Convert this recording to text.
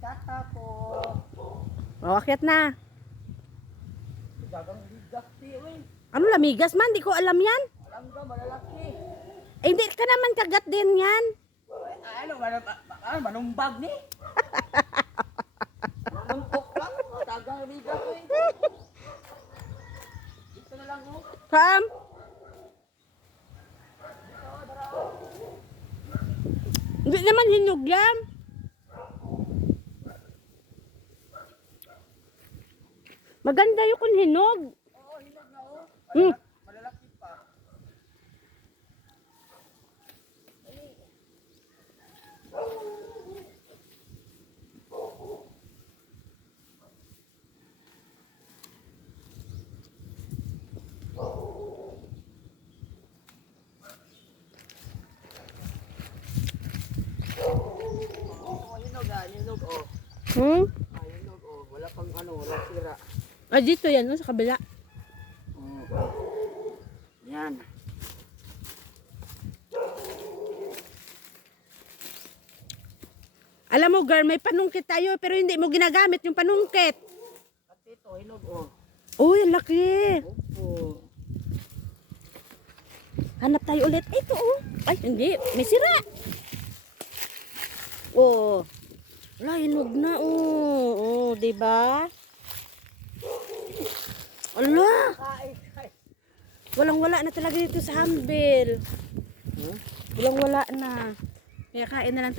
Tatakot. O, akyat na. Dagang bigas eh. Ano lamigas man? Di ko alam yan. Alam ka, malalaki. Eh, hindi ka naman kagat din yan. Ano, manumbag ni? Manumpok lang. Dagang bigas eh. Dito na lang oh. Kam? Hindi naman hinog yan. Maganda yung kung hinog. Oo, hinog na oh. Hmm. Malalaki pa. Oh, hinog oh. Hmm? Hinog oh. Wala pang ano, wala sira. Ah, dito yan, no, sa kabila. Yan. Alam mo, girl, may panungkit tayo, pero hindi mo ginagamit yung panungkit. At ito, hinog oh. Uy, ang laki. Opo. Hanap tayo ulit. Ito, oh. Ay, hindi. May sira. Oh. Wala, hinog na, oh. Oh, diba? Ala. Walang-wala na talaga dito sa Humble. Walang-wala na. Kaya kain na lang tayo.